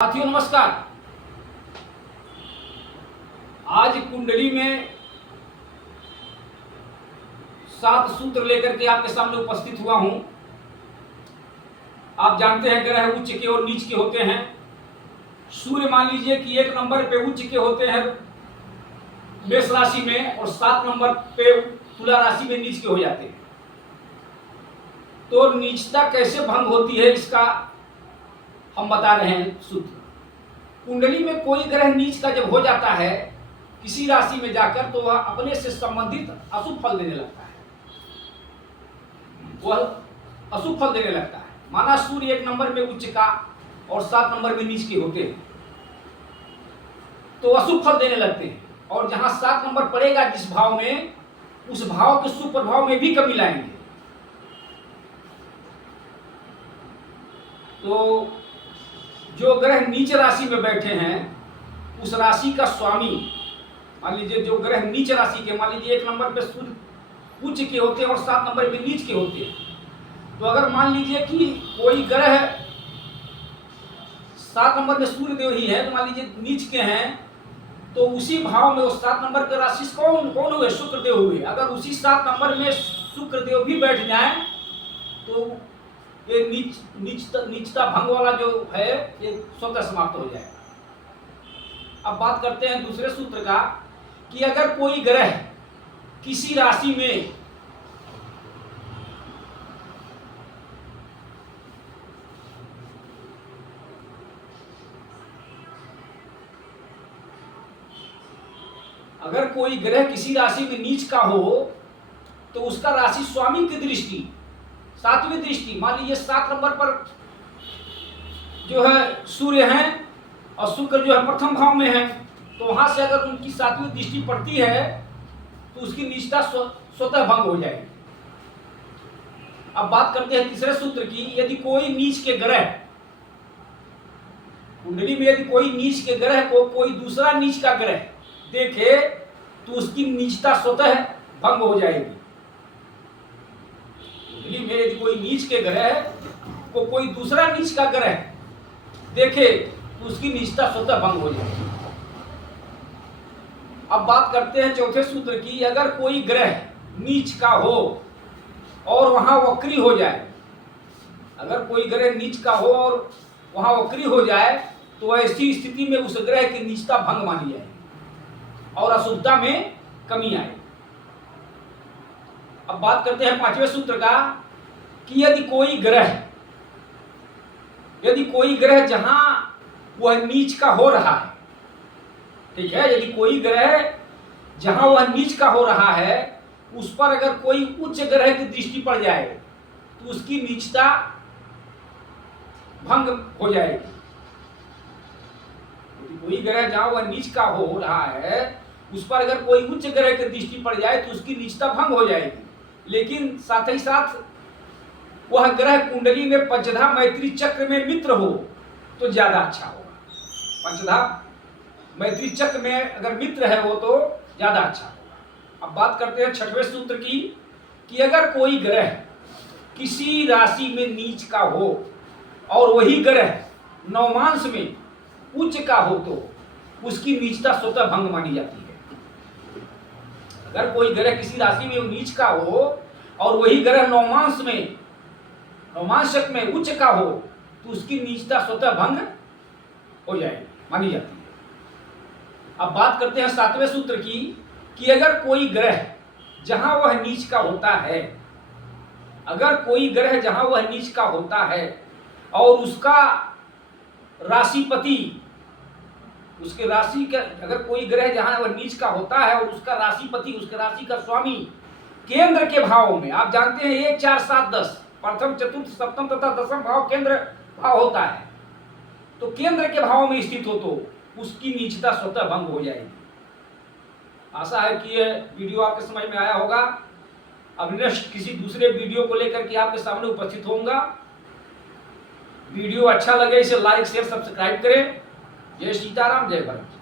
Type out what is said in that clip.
साथियों नमस्कार। आज कुंडली में 7 सूत्र लेकर के आपके सामने उपस्थित हुआ हूं। आप जानते हैं ग्रह उच्च के और नीच के होते हैं। सूर्य मान लीजिए कि 1 नंबर पे उच्च के होते हैं मेष राशि में और 7 नंबर पे तुला राशि में नीच के हो जाते हैं। तो नीचता कैसे भंग होती है इसका हम बता रहे हैं सूत्र। कुंडली में कोई ग्रह नीच का जब हो जाता है किसी राशि में जाकर तो वह अपने से संबंधित अशुभ फल देने लगता है। वह अशुभ फल देने लगता है। माना सूर्य 1 नंबर में उच्च का और 7 नंबर में नीच के होते हैं तो अशुभ फल देने लगते हैं। और जहां 7 नंबर पड़ेगा जिस भाव में, उस भाव के शुभ प्रभाव में भी कमी लाएंगे। तो जो ग्रह नीच राशि में बैठे हैं उस राशि का स्वामी, मान लीजिए जो ग्रह नीच राशि के, मान लीजिए 1 नंबर पे सूर्य उच्च के होते हैं और 7 नंबर पे नीच के होते हैं। तो अगर मान लीजिए कि कोई ग्रह 7 नंबर में सूर्य देव ही है तो मान लीजिए नीच के हैं तो उसी भाव में वो 7 नंबर के राशि कौन हुए? शुक्र देव हुए। अगर उसी 7 नंबर में शुक्र देव भी बैठ जाए तो ये नीचता भंग वाला जो है ये स्वतः समाप्त हो जाएगा। अब बात करते हैं दूसरे सूत्र का कि अगर कोई ग्रह किसी राशि में नीच का हो तो उसका राशि स्वामी की दृष्टि, 7वीं दृष्टि, मान लीजिए 7 नंबर पर जो है सूर्य हैं और शुक्र जो है प्रथम भाव में है तो वहां से अगर उनकी 7वीं दृष्टि पड़ती है तो उसकी निष्ठा स्वतः भंग हो जाएगी। अब बात करते हैं तीसरे सूत्र की। यदि कोई नीच के ग्रह कुंडली में, यदि कोई नीच के ग्रह को कोई दूसरा नीच का ग्रह देखे तो उसकी निष्ठा स्वतः भंग हो जाएगी। में यदि कोई नीच के ग्रह को कोई दूसरा नीच का ग्रह देखे तो उसकी निष्ठा स्वतः भंग हो जाएगी। अब बात करते हैं चौथे सूत्र की। अगर कोई ग्रह नीच का हो और वहां वक्री हो जाए, अगर कोई ग्रह नीच का हो और वहां वक्री हो जाए तो ऐसी स्थिति में उस ग्रह की निष्ठा भंग मानी जाएगी और अशुभता में कमी आए। अब बात करते हैं 5वें सूत्र का कि यदि कोई ग्रह जहां वह नीच का हो रहा है, ठीक है, यदि कोई ग्रह जहां वह नीच का हो रहा है उस पर अगर कोई उच्च ग्रह की दृष्टि पड़ जाए तो उसकी नीचता भंग हो जाएगी। यदि कोई ग्रह जहां वह नीच का हो रहा है उस पर अगर कोई उच्च ग्रह की दृष्टि पड़ जाए तो उसकी नीचता भंग हो जाएगी। लेकिन साथ ही साथ वह ग्रह कुंडली में पंचधा मैत्री चक्र में मित्र हो तो ज्यादा अच्छा होगा। पंचधा मैत्री चक्र में अगर मित्र है वो तो ज्यादा अच्छा होगा। अब बात करते हैं 6वें सूत्र की कि अगर कोई ग्रह किसी राशि में नीच का हो और वही ग्रह नवमांश में उच्च का हो तो उसकी नीचता स्वतः भंग मानी जाती है। अगर कोई ग्रह किसी राशि में नीच का हो और वही ग्रह नवमांशक में उच्च का हो तो उसकी नीचता स्वतः भंग हो जाएगी, मानी जाती है। अब बात करते हैं 7वें सूत्र की कि अगर कोई ग्रह जहां वह नीच का होता है, अगर कोई ग्रह जहां वह नीच का होता है और उसका राशिपति, उसके राशि का, अगर कोई ग्रह जहां वह नीच का होता है और उसका राशिपति, उसके राशि का स्वामी केंद्र के भाव में, आप जानते हैं 1 4 7 10 प्रथम चतुर्थ सप्तम तथा दसम भाव केंद्र भाव होता है, तो केंद्र के भाव में स्थित हो तो उसकी नीचता स्वतः भंग हो जाएगी। आशा है कि यह वीडियो आपके समझ में आया होगा। अब नेक्स्ट किसी दूसरे वीडियो को लेकर के आपके सामने उपस्थित होऊंगा। वीडियो अच्छा लगे इसे लाइक शेयर सब्सक्राइब करें। जय सीताराम, जय भारत।